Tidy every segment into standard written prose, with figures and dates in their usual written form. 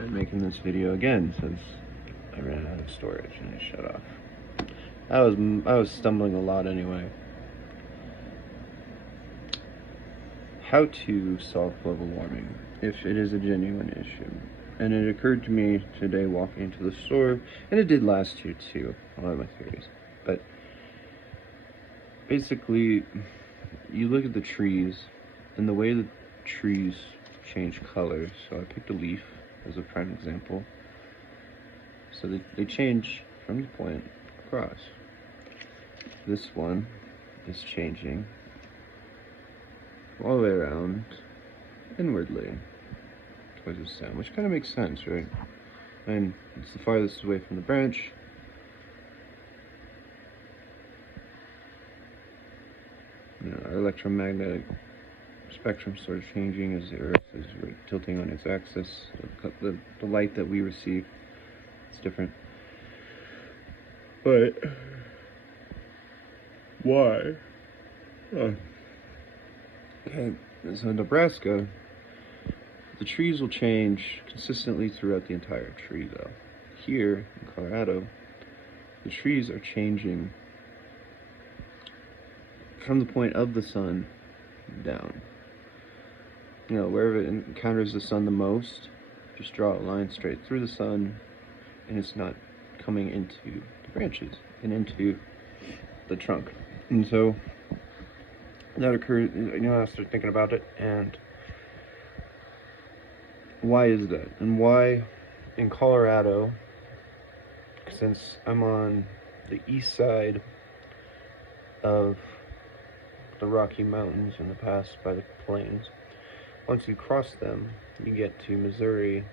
tried making this video again since I ran out of storage and it shut off. I was stumbling a lot anyway. How to solve global warming if it is a genuine issue. And it occurred to me today walking into the store, and it did last year too, a lot of my theories. But basically, you look at the trees and the way the trees change color. So I picked a leaf as a prime example. So they change from the point across. This one is changing all the way around inwardly towards the stem, which kind of makes sense, right? And it's the farthest away from the branch. You know, our electromagnetic spectrum sort of changing as the Earth is tilting on its axis. The light that we receive is different. But why? Okay, so in Nebraska, the trees will change consistently throughout the entire tree, though. Here in Colorado, the trees are changing from the point of the sun down. You know, wherever it encounters the sun the most, just draw a line straight through the sun, and it's not coming into the branches and into the trunk. And so that occurs, you know, I started thinking about it, and why is that? And why in Colorado, since I'm on the east side of the Rocky Mountains in the pass by the plains, once you cross them, you get to Missouri,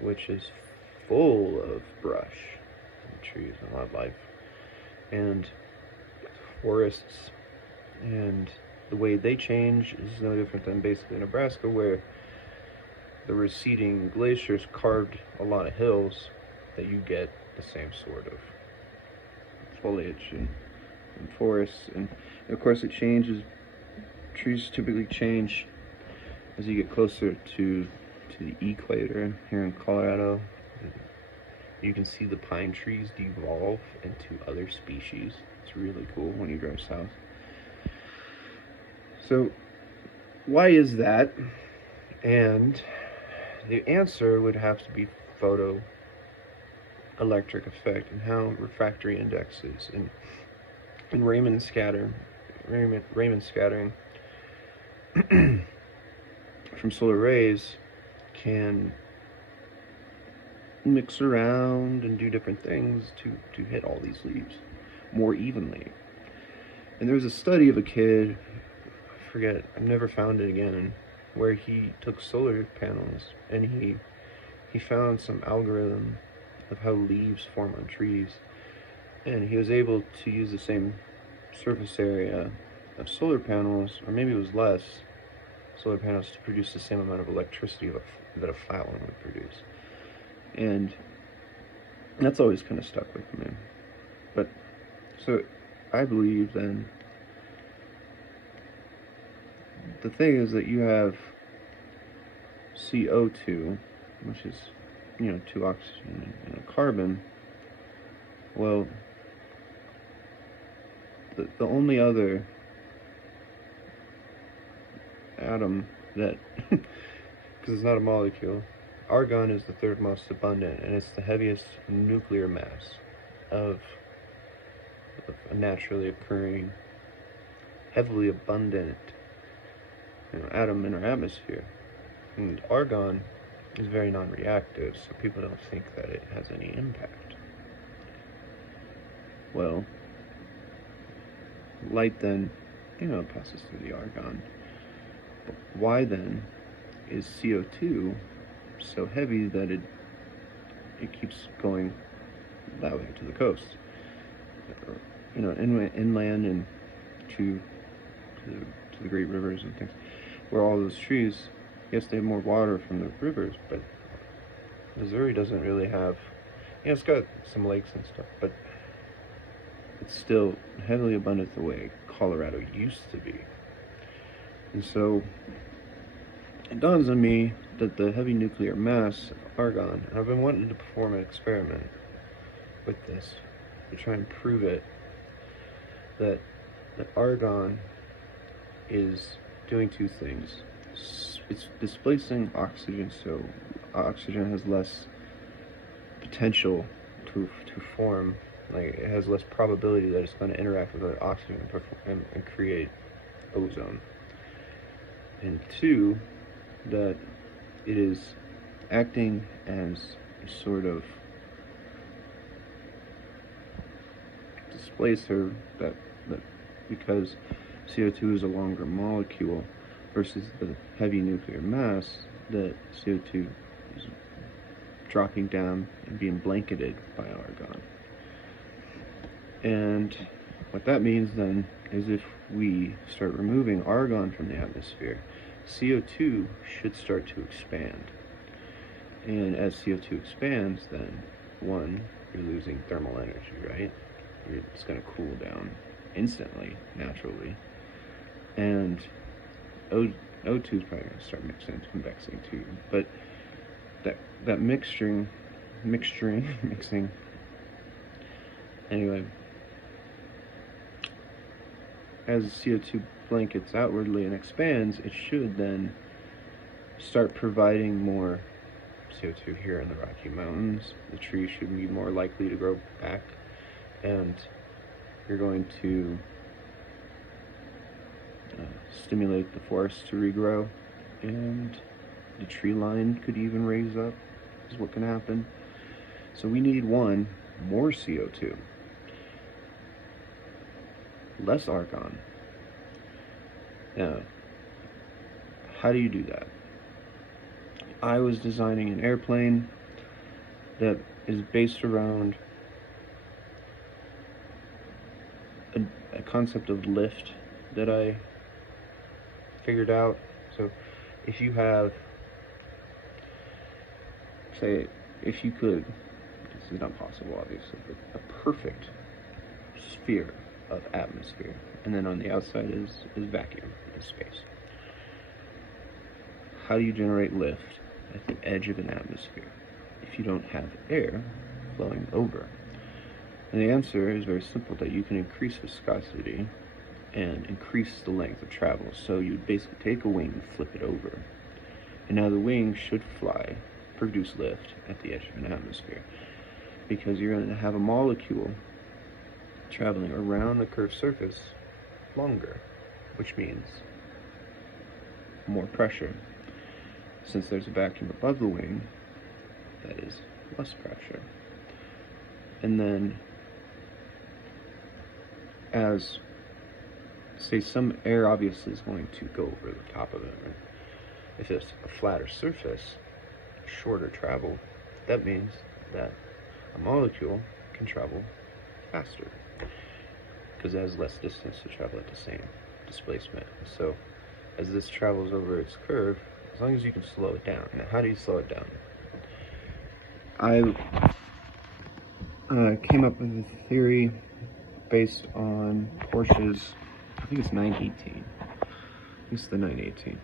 which is full of brush and trees and wildlife and forests, and the way they change is no different than basically Nebraska, where the receding glaciers carved a lot of hills that you get the same sort of foliage and forests. And of course it changes. Trees typically change as you get closer to the equator. Here in Colorado, you can see the pine trees devolve into other species. It's really cool when you drive south. So why is that? And the answer would have to be photoelectric effect and how refractory indexes and Raman scattering from solar rays can mix around and do different things to hit all these leaves more evenly. And there was a study of a kid, I forget, I've never found it again, where he took solar panels and he found some algorithm of how leaves form on trees, and he was able to use the same surface area of solar panels, or maybe it was less solar panels, to produce the same amount of electricity that a flat one would produce. And that's always kind of stuck with me. But so I believe then the thing is that you have CO2, which is, you know, 2 oxygen and a carbon. Well, the only other atom that, because it's not a molecule, argon is the third most abundant, and it's the heaviest nuclear mass of a naturally occurring, heavily abundant, you know, atom in our atmosphere. And argon is very non-reactive, so people don't think that it has any impact. Well, light then, you know, passes through the argon. But why then is CO2 so heavy that it keeps going that way to the coast? You know, inland and to the great rivers and things, where all those trees, yes, they have more water from the rivers, but Missouri doesn't really have, you know, it's got some lakes and stuff, but it's still heavily abundant the way Colorado used to be. And so it dawns on me that the heavy nuclear mass of argon, and I've been wanting to perform an experiment with this to try and prove it, that argon is doing two things. It's displacing oxygen, so oxygen has less potential to form, like it has less probability that it's going to interact with other oxygen and create ozone. And two, that it is acting as a sort of displacer that because CO2 is a longer molecule versus the heavy nuclear mass, that CO2 is dropping down and being blanketed by argon. And what that means then is if we start removing argon from the atmosphere, CO2 should start to expand. And as CO2 expands, then one, you're losing thermal energy, right? It's going to cool down instantly, naturally. And O2 is probably going to start convexing too. But that mixing, anyway, as CO2 blankets outwardly and expands, it should then start providing more CO2 here in the Rocky Mountains. The trees should be more likely to grow back, and you're going to stimulate the forest to regrow, and the tree line could even raise up, is what can happen. So we need one, more CO2, less argon. Now, how do you do that? I was designing an airplane that is based around a concept of lift that I figured out. So if you have, say, if you could, this is not possible obviously, but a perfect sphere of atmosphere, and then on the outside is vacuum, is space. How do you generate lift at the edge of an atmosphere if you don't have air flowing over? And the answer is very simple, that you can increase viscosity and increase the length of travel. So you basically take a wing and flip it over, and now the wing should fly, produce lift at the edge of an atmosphere, because you're going to have a molecule traveling around the curved surface longer, which means more pressure. Since there's a vacuum above the wing, that is less pressure. And then as, say, some air obviously is going to go over the top of it. Right? If it's a flatter surface, shorter travel, that means that a molecule can travel faster because it has less distance to travel at the same displacement. So as this travels over its curve, as long as you can slow it down. Now, how do you slow it down? I came up with a theory based on Porsche's, I think it's 918. It's the 918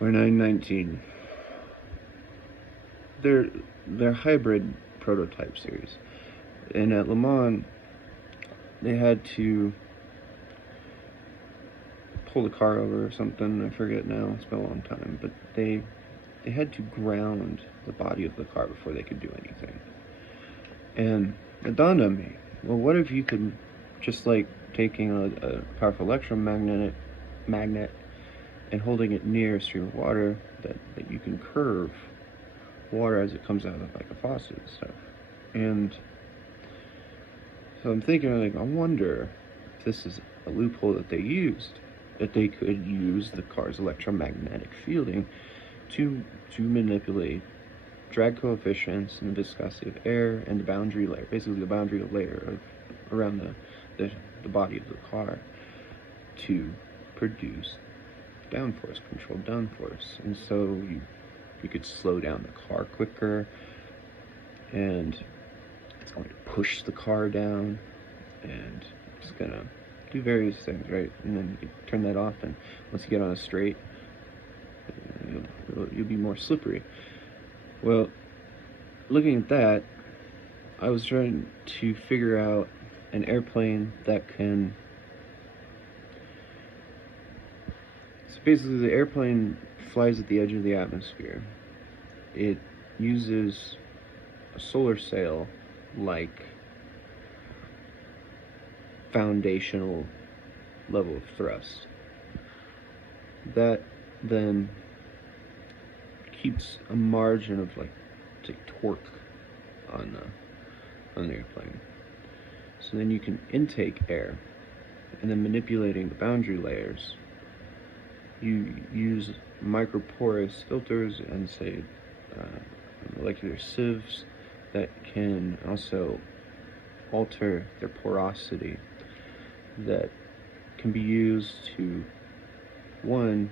or 919. They're hybrid prototype series, and at Le Mans they had to pull the car over or something. I forget now. It's been a long time, but they had to ground the body of the car before they could do anything. And it dawned on me, well, what if you could, just like taking a powerful electromagnet and holding it near a stream of water, that you can curve water as it comes out of like a faucet and stuff. And so I'm thinking, like, I wonder if this is a loophole that they used, that they could use the car's electromagnetic fielding to manipulate drag coefficients and the viscosity of air and the boundary layer, basically the boundary layer of around the body of the car, to produce downforce, controlled downforce. And so you could slow down the car quicker, and it's going to push the car down, and it's gonna do various things, right? And then you can turn that off, and once you get on a straight, you'll be more slippery. Well, looking at that, I was trying to figure out an airplane that can. So basically, the airplane flies at the edge of the atmosphere. It uses a solar sail like foundational level of thrust. That then keeps a margin of like torque on the airplane. So then you can intake air, and then manipulating the boundary layers, you use microporous filters and say molecular sieves that can also alter their porosity, that can be used to, one,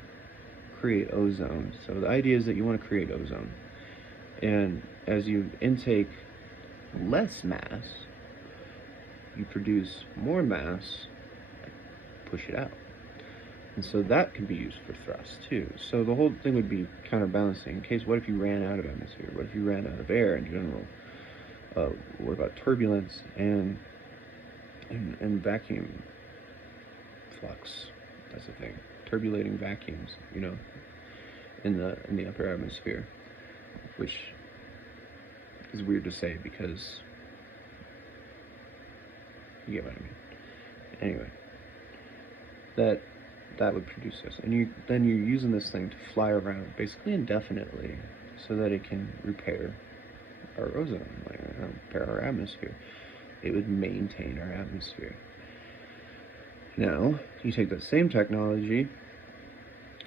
create ozone. So the idea is that you want to create ozone, and as you intake less mass, you produce more mass, push it out. And so that can be used for thrust too. So the whole thing would be counterbalancing. In case, what if you ran out of atmosphere? What if you ran out of air in general? What about turbulence and vacuum flux? That's the thing. Turbulating vacuums, in the upper atmosphere, which is weird to say because you get what I mean. Anyway, that would produce this, and you're using this thing to fly around basically indefinitely, so that it can repair our ozone, repair our atmosphere. It would maintain our atmosphere. Now you take that same technology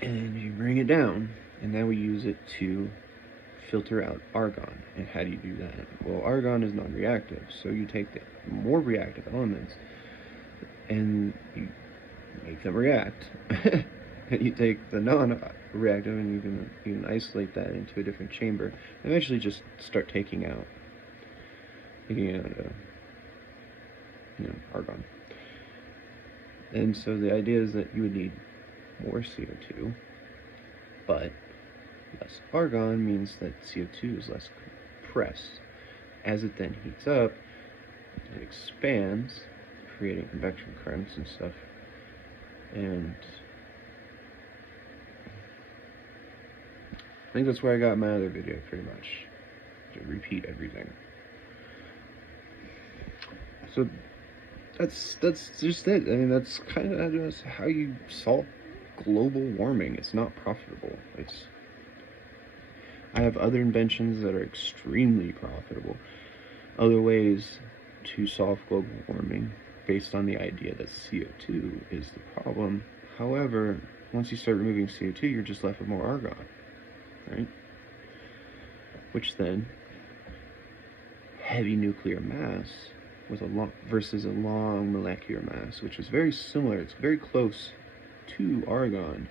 and you bring it down, and now we use it to filter out argon. And how do you do that? Well, argon is non-reactive, so you take the more reactive elements and you make them react. And you take the non-reactive and you can isolate that into a different chamber, and eventually just start taking out argon. And so the idea is that you would need more CO2, but less argon means that CO2 is less compressed. As it then heats up, it expands, creating convection currents and stuff. And I think that's where I got my other video, pretty much, to repeat everything. So that's just it. I mean, that's kind of how you solve global warming. It's not profitable. I have other inventions that are extremely profitable, other ways to solve global warming based on the idea that CO2 is the problem. However, once you start removing CO2, you're just left with more argon, right? Which then, heavy nuclear mass with versus a long molecular mass, which is very similar. It's very close to argon,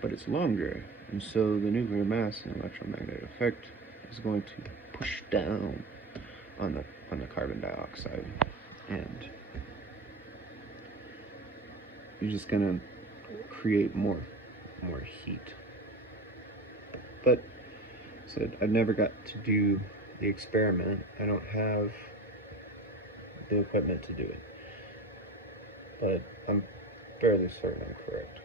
but it's longer. And so the nuclear mass and electromagnetic effect is going to push down on the carbon dioxide, and you're just gonna create more heat. But so I've never got to do the experiment. I don't have the equipment to do it, but I'm fairly certain I'm correct.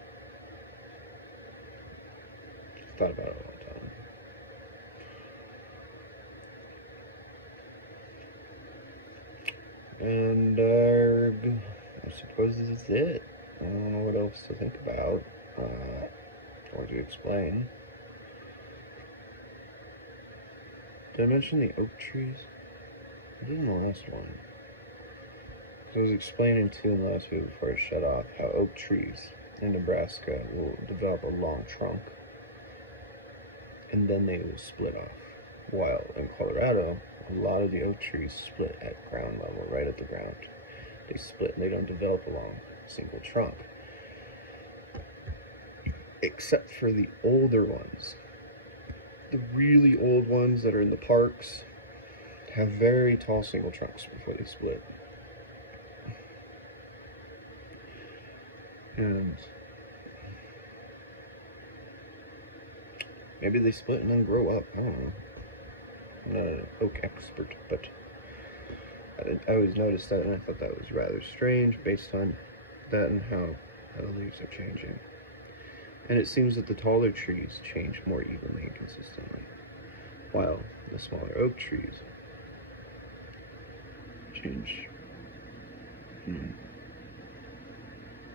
Thought about it a long time. And I suppose this is it. I don't know what else to think about or to explain. Did I mention the oak trees? I did in the last one. I was explaining to in the last video before I shut off how oak trees in Nebraska will develop a long trunk, and then they will split off. While in Colorado, a lot of the oak trees split at ground level, right at the ground. They split and they don't develop along a single trunk. Except for the older ones. The really old ones that are in the parks have very tall single trunks before they split. And Maybe they split and then grow up. I don't know. I'm not an oak expert, but I always noticed that, and I thought that was rather strange based on that and how the leaves are changing. And it seems that the taller trees change more evenly and consistently, while the smaller oak trees change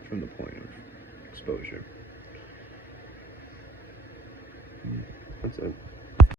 from the point of exposure. That's it.